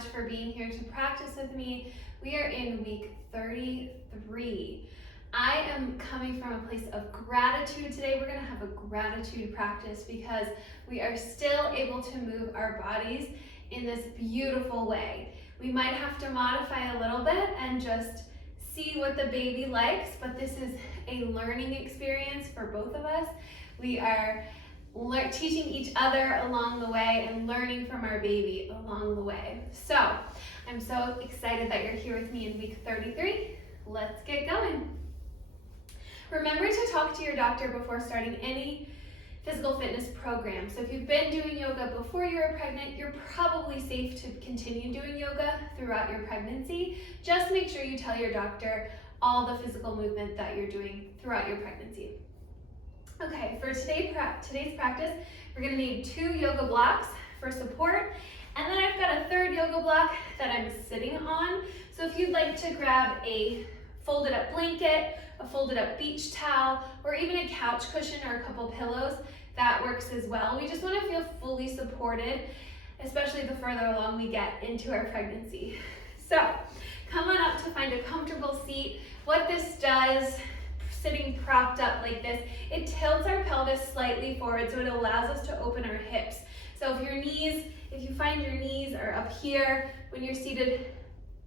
much for being here to practice with me. We are in week 33. I am coming from a place of gratitude today. We're gonna have a gratitude practice because we are still able to move our bodies in this beautiful way. We might have to modify a little bit and just see what the baby likes, but this is a learning experience for both of us. We are teaching each other along the way and learning from our baby along the way. So I'm so excited that you're here with me in week 33. Let's get going. Remember to talk to your doctor before starting any physical fitness program. So if you've been doing yoga before you were pregnant, you're probably safe to continue doing yoga throughout your pregnancy. Just make sure you tell your doctor all the physical movement that you're doing throughout your pregnancy. Okay, for today's practice, we're gonna need 2 yoga blocks for support, and then I've got a 3rd yoga block that I'm sitting on. So if you'd like to grab a folded up blanket, a folded up beach towel, or even a couch cushion or a couple pillows, that works as well. We just wanna feel fully supported, especially the further along we get into our pregnancy. So come on up to find a comfortable seat. What this does, sitting propped up like this, it tilts our pelvis slightly forward, so it allows us to open our hips. So if you find your knees are up here when you're seated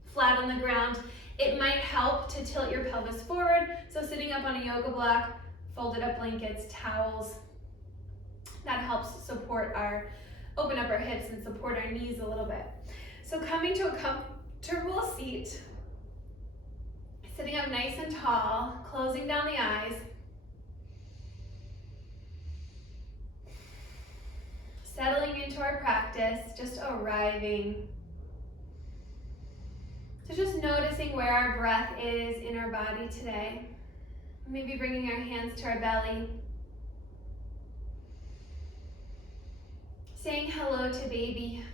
flat on the ground, it might help to tilt your pelvis forward. So sitting up on a yoga block, folded up blankets, towels, that helps open up our hips and support our knees a little bit. So coming to a comfortable seat, sitting up nice and tall, closing down the eyes. Settling into our practice, just arriving. So just noticing where our breath is in our body today. Maybe bringing our hands to our belly. Saying hello to baby.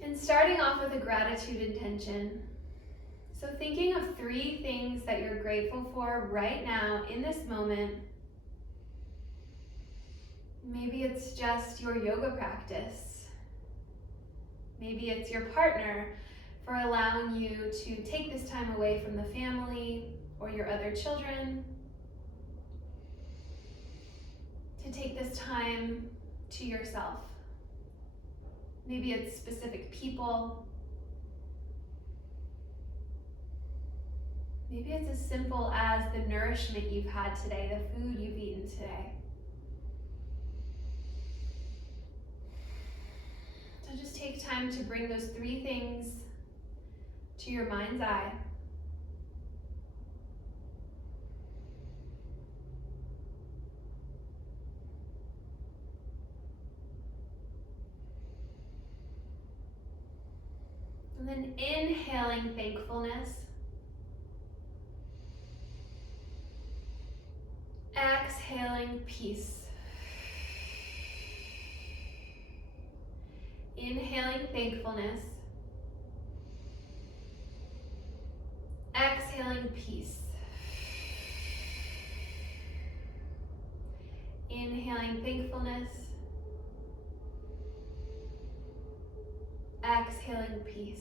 And starting off with a gratitude intention. So thinking of 3 things that you're grateful for right now in this moment. Maybe it's just your yoga practice. Maybe it's your partner for allowing you to take this time away from the family or your other children. To take this time to yourself. Maybe it's specific people. Maybe it's as simple as the nourishment you've had today, the food you've eaten today. So just take time to bring those 3 things to your mind's eye. And then inhaling thankfulness. Exhaling peace. Inhaling thankfulness. Exhaling peace. Inhaling thankfulness. Exhaling peace.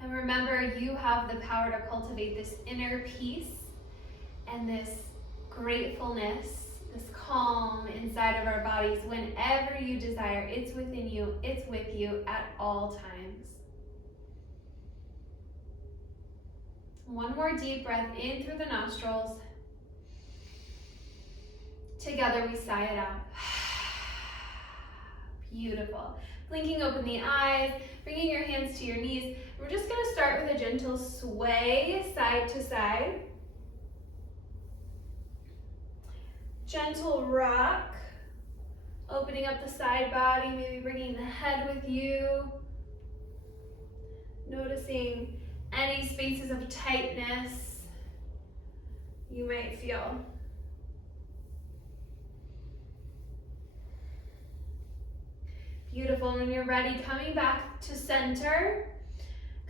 And remember, you have the power to cultivate this inner peace and this gratefulness, this calm inside of our bodies whenever you desire. It's within you, it's with you at all times. One more deep breath in through the nostrils. Together we sigh it out. Beautiful. Blinking open the eyes, bringing your hands to your knees. We're just going to start with a gentle sway side to side. Gentle rock. Opening up the side body, maybe bringing the head with you. Noticing any spaces of tightness you might feel. Beautiful. When you're ready, coming back to center,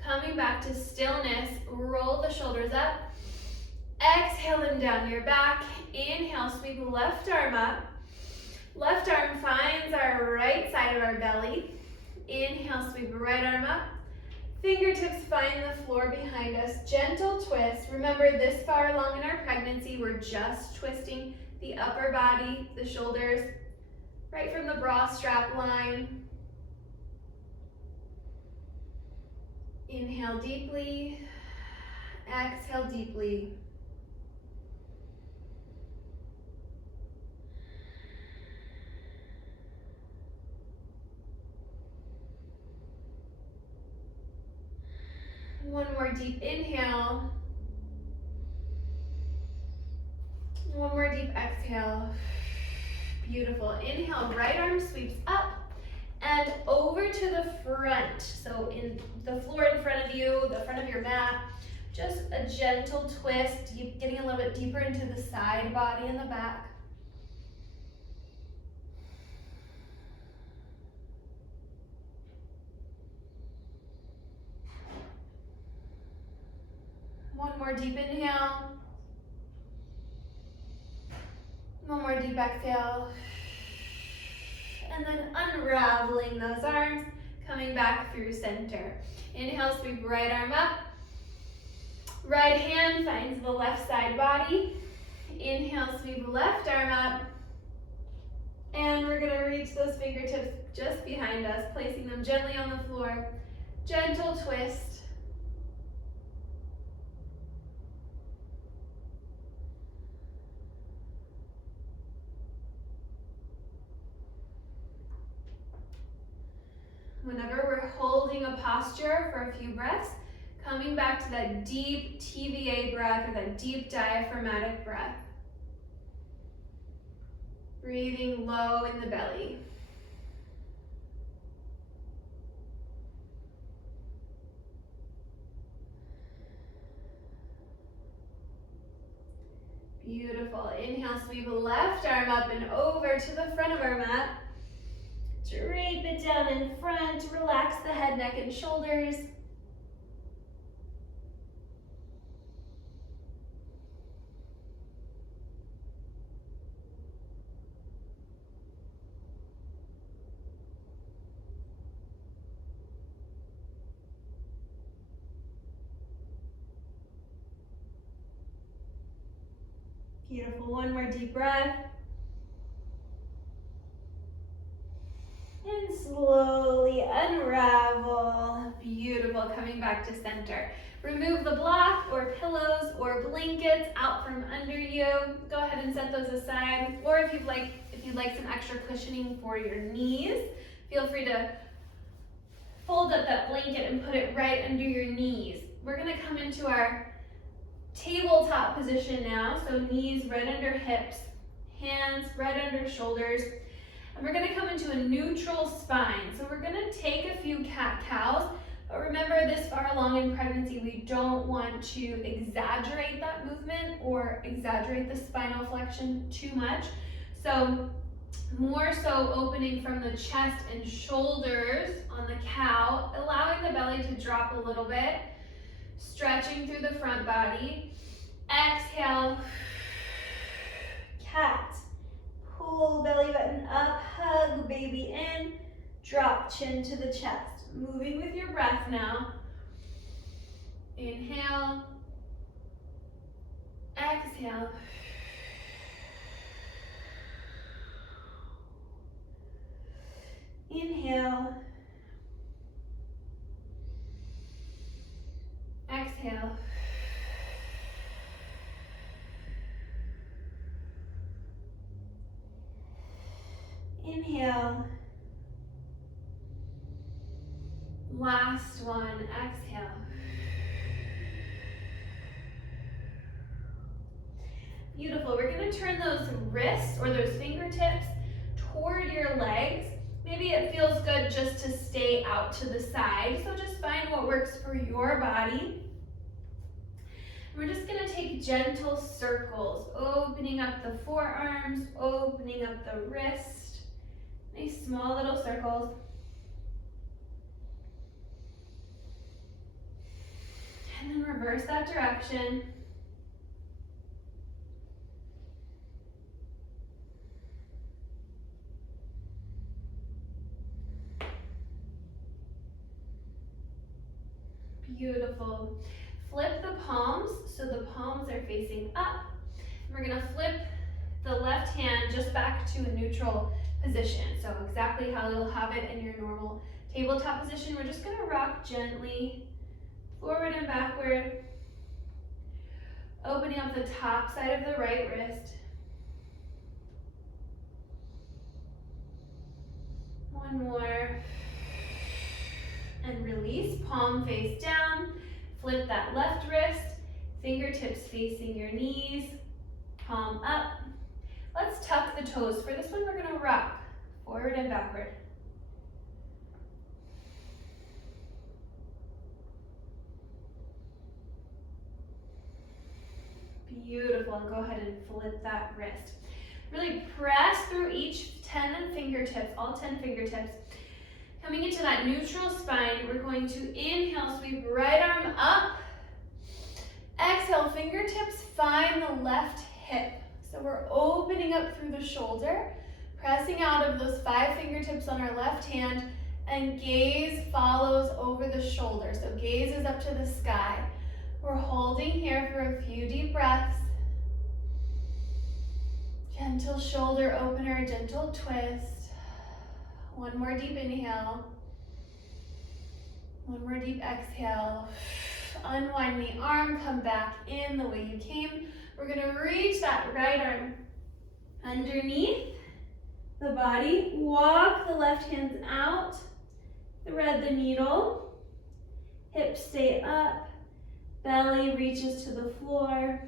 coming back to stillness, roll the shoulders up, Exhale them down your back. Inhale, sweep left arm up. Left arm finds our right side of our belly. Inhale, sweep right arm up. Fingertips find the floor behind us. Gentle twist. Remember, this far along in our pregnancy, we're just twisting the upper body, the shoulders, right from the bra strap line. Inhale deeply. Exhale deeply. One more deep inhale. One more deep exhale. Beautiful. Inhale, right arm sweeps up and over to the front. So in the floor in front of you, the front of your mat, just a gentle twist, getting a little bit deeper into the side body and the back. One more deep inhale. One more deep exhale. And then unraveling those arms, coming back through center. Inhale, sweep right arm up. Right hand finds the left side body. Inhale, sweep left arm up. And we're gonna reach those fingertips just behind us, placing them gently on the floor. Gentle twist. Whenever we're holding a posture for a few breaths, coming back to that deep TVA breath or that deep diaphragmatic breath. Breathing low in the belly. Beautiful. Inhale, sweep left arm up and over to the front of our mat. Drape it down in front, relax the head, neck, and shoulders. Beautiful, one more deep breath. And slowly unravel. Beautiful, coming back to center. Remove the block or pillows or blankets out from under you. Go ahead and set those aside. Or if you'd like some extra cushioning for your knees, feel free to fold up that blanket and put it right under your knees. We're gonna come into our tabletop position now. So knees right under hips, hands right under shoulders. And we're gonna come into a neutral spine. So we're gonna take a few cat-cows, but remember this far along in pregnancy, we don't want to exaggerate that movement or exaggerate the spinal flexion too much. So more so opening from the chest and shoulders on the cow, allowing the belly to drop a little bit, stretching through the front body. Exhale, cat. Pull belly button up, hug baby in, drop chin to the chest. Moving with your breath now. Inhale, exhale. Inhale, exhale. Inhale. Last one, exhale. Beautiful. We're going to turn those wrists or those fingertips toward your legs. Maybe it feels good just to stay out to the side. So just find what works for your body. We're just going to take gentle circles, opening up the forearms, opening up the wrist. Nice small little circles. And then reverse that direction. Beautiful. Flip the palms so the palms are facing up. We're gonna flip the left hand just back to a neutral position. So exactly how you'll have it in your normal tabletop position. We're just gonna rock gently forward and backward, opening up the top side of the right wrist. One more. And release, palm face down. Flip that left wrist, fingertips facing your knees, palm up. Let's tuck the toes. For this one, we're gonna rock forward and backward. Beautiful, and go ahead and flip that wrist. Really press through each 10 fingertips, all 10 fingertips. Coming into that neutral spine, we're going to inhale, sweep right arm up. Exhale, fingertips find the left hip. So we're opening up through the shoulder, pressing out of those 5 fingertips on our left hand, and gaze follows over the shoulder. So gaze is up to the sky. We're holding here for a few deep breaths. Gentle shoulder opener, gentle twist. One more deep inhale. One more deep exhale. Unwind the arm, come back in the way you came. We're gonna reach that right arm underneath the body. Walk the left hands out. Thread the needle. Hips stay up. Belly reaches to the floor.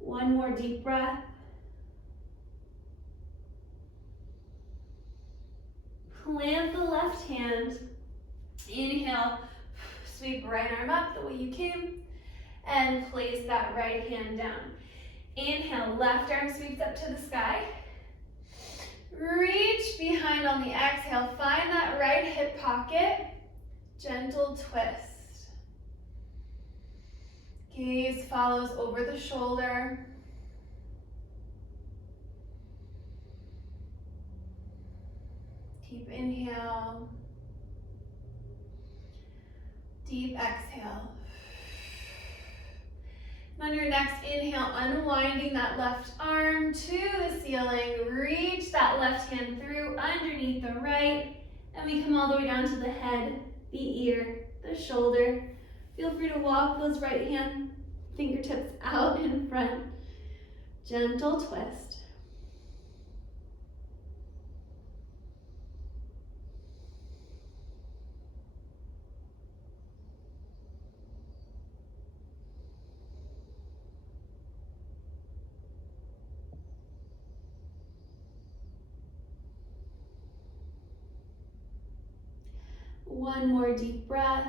One more deep breath. Plant the left hand. Inhale, sweep right arm up the way you came, and place that right hand down. Inhale, left arm sweeps up to the sky. Reach behind on the exhale, find that right hip pocket. Gentle twist. Gaze follows over the shoulder. Deep inhale. Deep exhale. And on your next inhale, unwinding that left arm to the ceiling. Reach that left hand through underneath the right. And we come all the way down to the head, the ear, the shoulder. Feel free to walk those right hand fingertips out in front. Gentle twist. One more deep breath.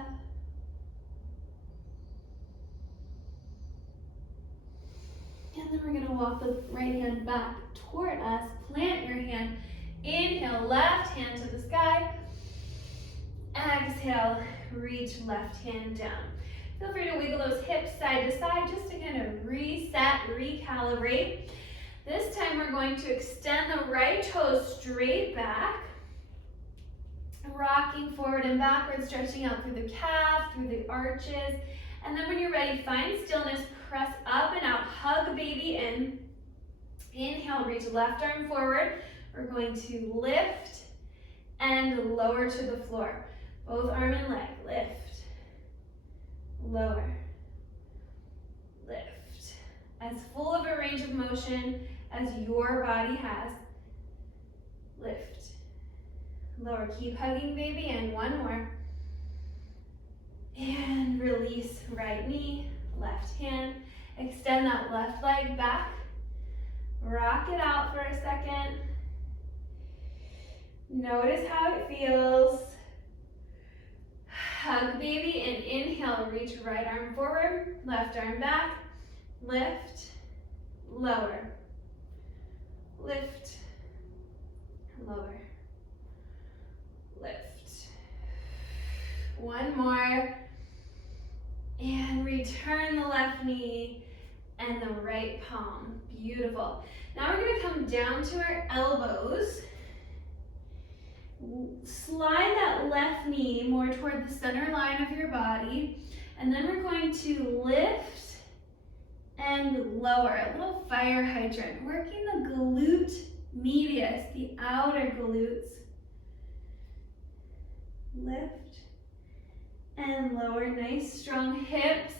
And then we're going to walk the right hand back toward us. Plant your hand. Inhale, left hand to the sky. Exhale, reach left hand down. Feel free to wiggle those hips side to side just to kind of reset, recalibrate. This time we're going to extend the right toes straight back. Rocking forward and backward, stretching out through the calf, through the arches. And then when you're ready, find stillness, press up and out, hug baby in. Inhale, reach left arm forward. We're going to lift and lower to the floor. Both arm and leg, lift, lower, lift. As full of a range of motion as your body has. Lift, lower, keep hugging baby, and one more. And release right knee, left hand. Extend that left leg back. Rock it out for a second. Notice how it feels. Hug baby and inhale, reach right arm forward, left arm back. Lift, lower, lift, lower, lift. One more. And return the left knee and the right palm. Beautiful. Now we're going to come down to our elbows. Slide that left knee more toward the center line of your body. And then we're going to lift and lower, a little fire hydrant, working the glute medius, the outer glutes. Lift and lower, nice strong hips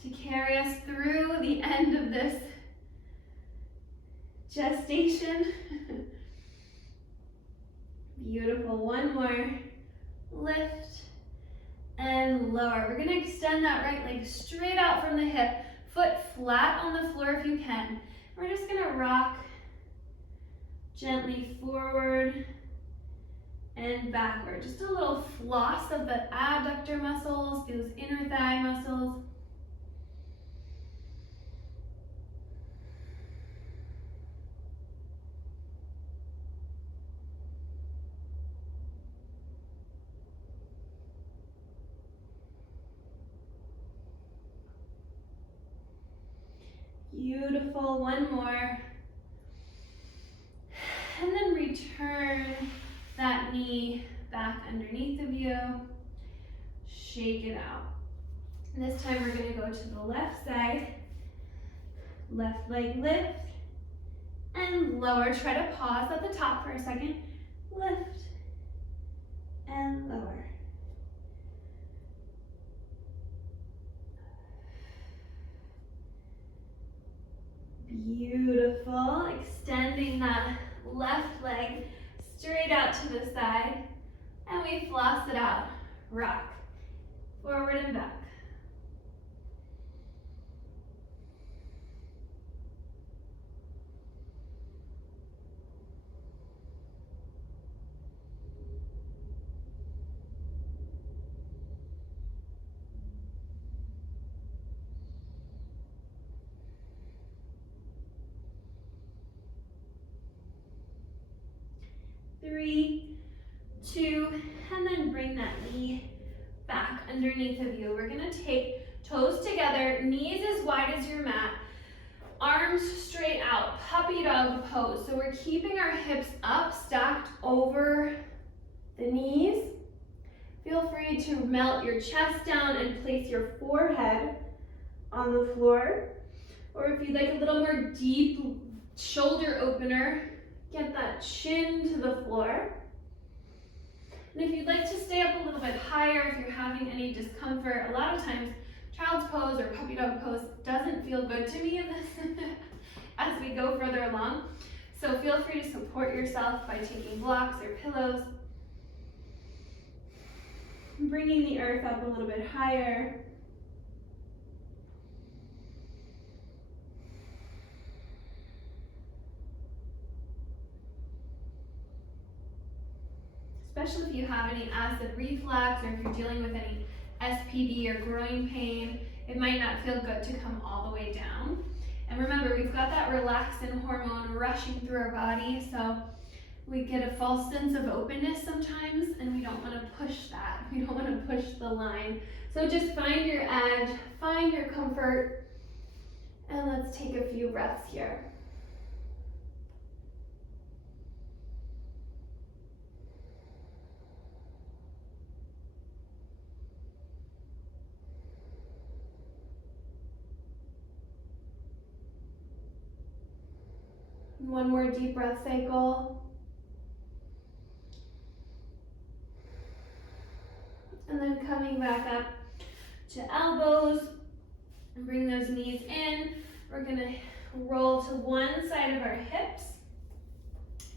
to carry us through the end of this gestation. Beautiful, one more, lift and lower. We're gonna extend that right leg straight out from the hip, foot flat on the floor if you can. We're just gonna rock gently forward and backward. Just a little floss of the adductor muscles, those inner thigh muscles. Beautiful, one more. And then return that knee back underneath of you. Shake it out. And this time we're going to go to the left side. Left leg lift and lower. Try to pause at the top for a second. Lift and lower. Beautiful. Extending that left leg straight out to the side. And we floss it out. Rock. Forward and back. Three, two, and then bring that knee back underneath of you. We're gonna take toes together, knees as wide as your mat, arms straight out, puppy dog pose. So we're keeping our hips up, stacked over the knees. Feel free to melt your chest down and place your forehead on the floor. Or if you'd like a little more deep shoulder opener, get that chin to the floor. And if you'd like to stay up a little bit higher, if you're having any discomfort, a lot of times child's pose or puppy dog pose doesn't feel good to me in this as we go further along. So feel free to support yourself by taking blocks or pillows. Bringing the earth up a little bit higher. Especially if you have any acid reflux or if you're dealing with any SPD or growing pain, it might not feel good to come all the way down. And remember, we've got that relaxin hormone rushing through our body, so we get a false sense of openness sometimes, and we don't want to push that. We don't want to push the line. So just find your edge, find your comfort, and let's take a few breaths here. One more deep breath cycle. And then coming back up to elbows and bring those knees in. We're gonna roll to one side of our hips.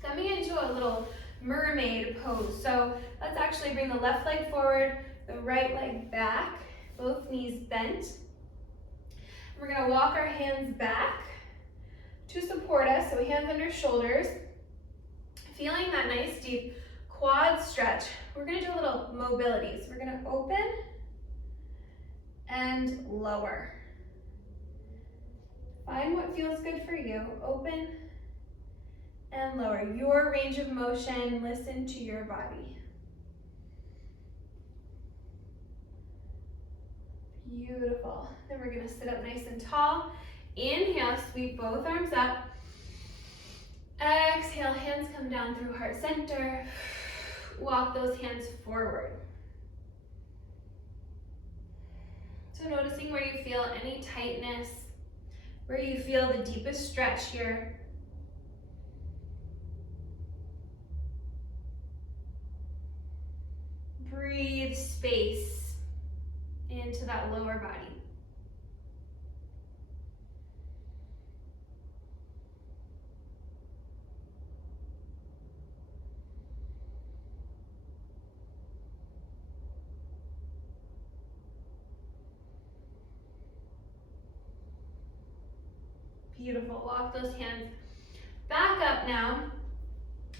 Coming into a little mermaid pose. So let's actually bring the left leg forward, the right leg back, both knees bent. We're gonna walk our hands back to support us, so hands under shoulders. Feeling that nice deep quad stretch. We're gonna do a little mobility. So we're gonna open and lower. Find what feels good for you. Open and lower. Your range of motion, listen to your body. Beautiful. Then we're gonna sit up nice and tall. Inhale, sweep both arms up. Exhale, hands come down through heart center. Walk those hands forward. So noticing where you feel any tightness, where you feel the deepest stretch here. Breathe space into that lower body. Beautiful. Walk those hands back up now.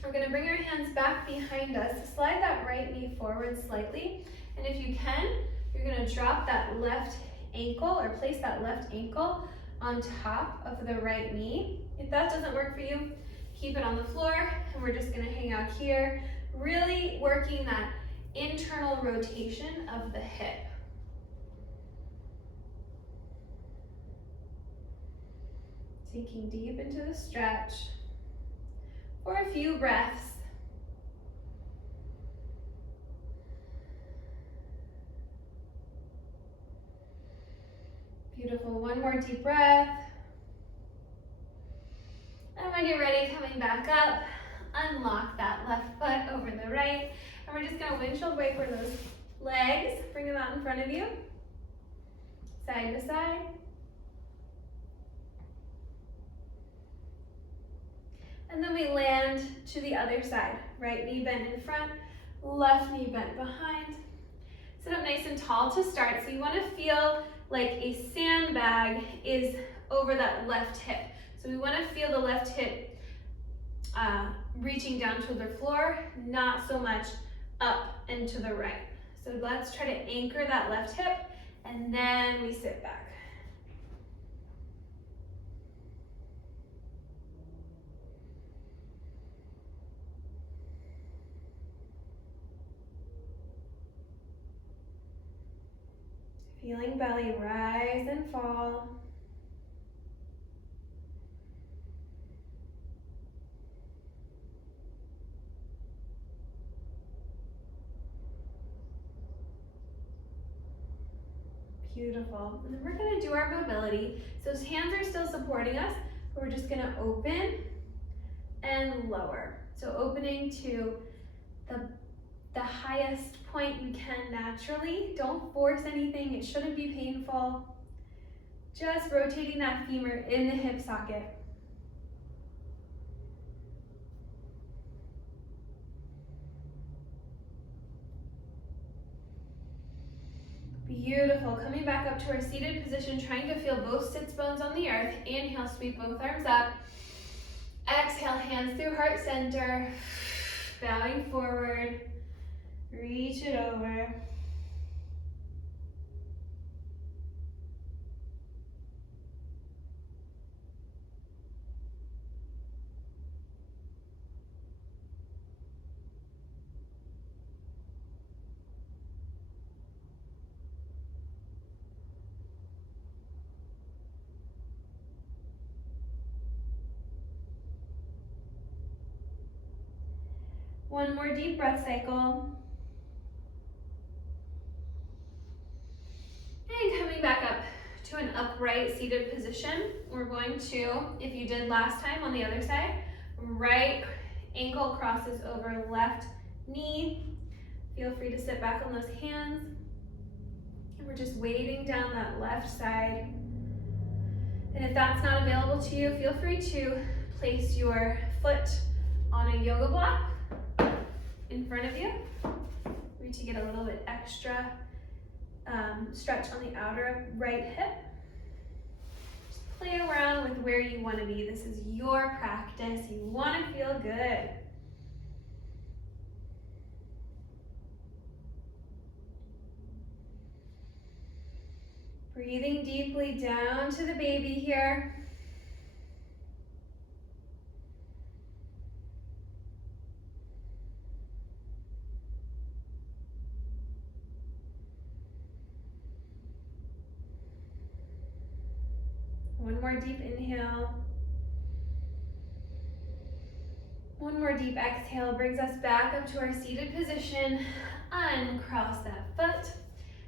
We're going to bring our hands back behind us. Slide that right knee forward slightly. And if you can, you're going to drop that left ankle or place that left ankle on top of the right knee. If that doesn't work for you, keep it on the floor. And we're just going to hang out here, really working that internal rotation of the hip. Sinking deep into the stretch for a few breaths. Beautiful, one more deep breath. And when you're ready, coming back up, unlock that left foot over the right. And we're just gonna windshield wiper those legs, bring them out in front of you, side to side. And then we land to the other side. Right knee bent in front, left knee bent behind. Sit up nice and tall to start. So you want to feel like a sandbag is over that left hip. So we want to feel the left hip reaching down to the floor, not so much up and to the right. So let's try to anchor that left hip, and then we sit back. Feeling belly rise and fall. Beautiful. And then we're going to do our mobility. So hands are still supporting us, but we're just going to open and lower. So opening to the highest point you can naturally. Don't force anything. It shouldn't be painful. Just rotating that femur in the hip socket. Beautiful. Coming back up to our seated position, trying to feel both sits bones on the earth. Inhale, sweep both arms up. Exhale, hands through heart center. Bowing forward. Reach it over. One more deep breath cycle. And coming back up to an upright seated position. We're going to, if you did last time on the other side, right ankle crosses over left knee. Feel free to sit back on those hands. And we're just weighting down that left side. And if that's not available to you, feel free to place your foot on a yoga block in front of you. Free to get a little bit extra stretch on the outer right hip. Just play around with where you want to be. This is your practice. You want to feel good. Breathing deeply down to the baby here. One more deep inhale. One more deep exhale brings us back up to our seated position. Uncross that foot.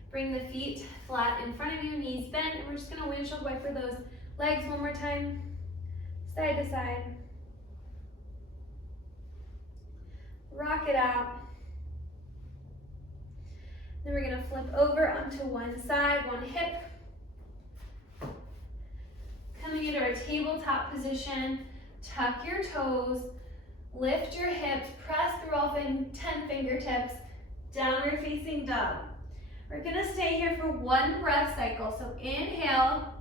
Bring the feet flat in front of you, knees bent, and we're just gonna windshield wiper those legs one more time, side to side. Rock it out. Then we're gonna flip over onto one side, one hip. Coming into our tabletop position, tuck your toes, lift your hips, press through all 10 fingertips, downward facing dog. We're gonna stay here for one breath cycle. So inhale,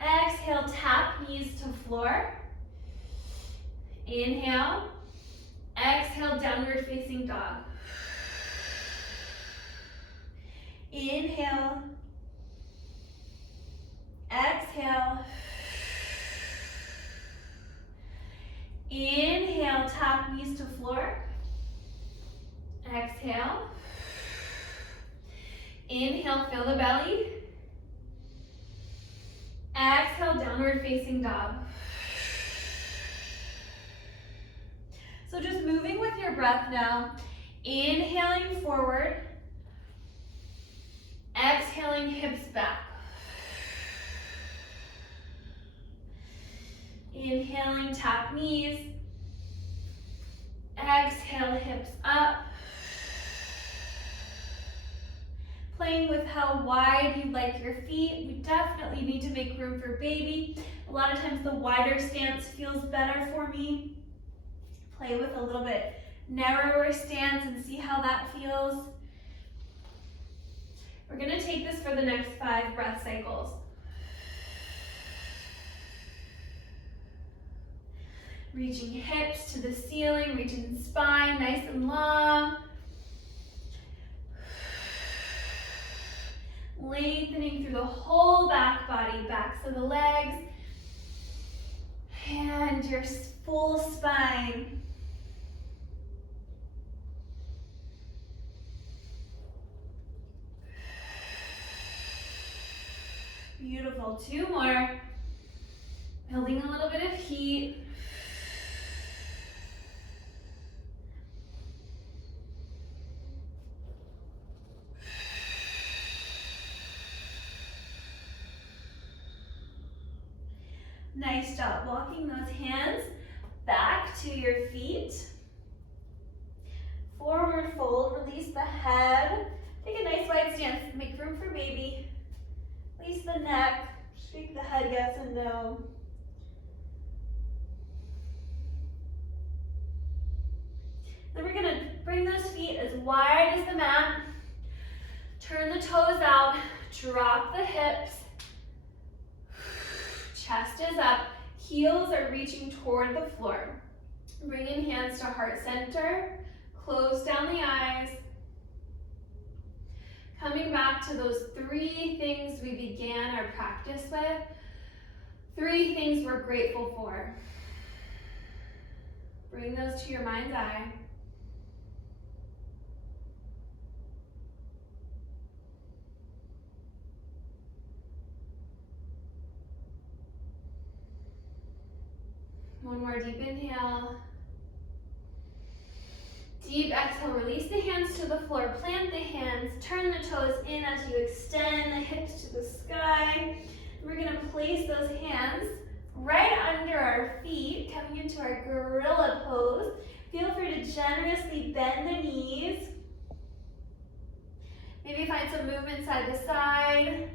exhale, tap knees to floor. Inhale, exhale, downward facing dog. Inhale, exhale. Inhale, tap knees to floor. Exhale. Inhale, fill the belly. Exhale, downward facing dog. So just moving with your breath now. Inhaling forward. Exhaling, hips back. Inhaling, tap knees. Exhale, hips up. Playing with how wide you like your feet. We definitely need to make room for baby. A lot of times the wider stance feels better for me. Play with a little bit narrower stance and see how that feels. We're gonna take this for the next 5 breath cycles. Reaching hips to the ceiling, reaching spine nice and long. Lengthening through the whole back body, backs of the legs, and your full spine. Beautiful, 2 more. Building a little bit of heat. Nice job walking those hands back to your feet. Forward fold, release the head. Take a nice wide stance, make room for baby. Release the neck, shake the head yes and no. Then we're gonna bring those feet as wide as the mat. Turn the toes out, drop the hips. Chest is up, heels are reaching toward the floor. Bringing hands to heart center, close down the eyes. Coming back to those 3 things we began our practice with. 3 things we're grateful for. Bring those to your mind's eye. One more deep inhale. Deep exhale, release the hands to the floor, plant the hands, turn the toes in as you extend the hips to the sky. We're gonna place those hands right under our feet, coming into our gorilla pose. Feel free to generously bend the knees. Maybe find some movement side to side.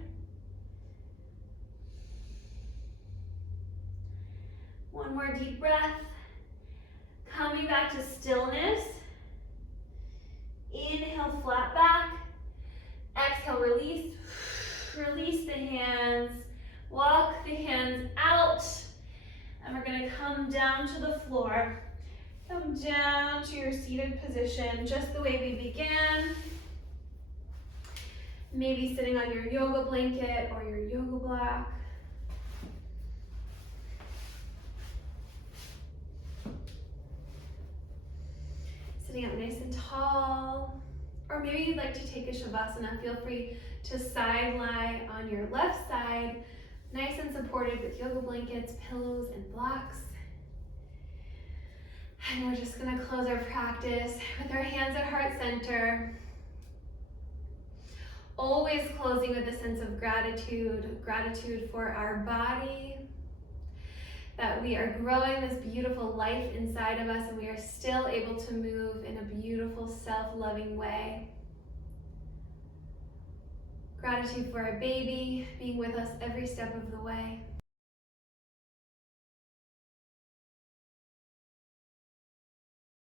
One more deep breath. Coming back to stillness. Inhale, flat back. Exhale, release. Release the hands. Walk the hands out. And we're gonna come down to the floor. Come down to your seated position, just the way we began. Maybe sitting on your yoga blanket or your yoga block. Sitting up nice and tall. Or maybe you'd like to take a shavasana. Feel free to side lie on your left side. nice and supported with yoga blankets, pillows, and blocks. And we're just gonna close our practice with our hands at heart center. Always closing with a sense of gratitude, gratitude for our body, that we are growing this beautiful life inside of us and we are still able to move in a beautiful, self-loving way. Gratitude for our baby being with us every step of the way.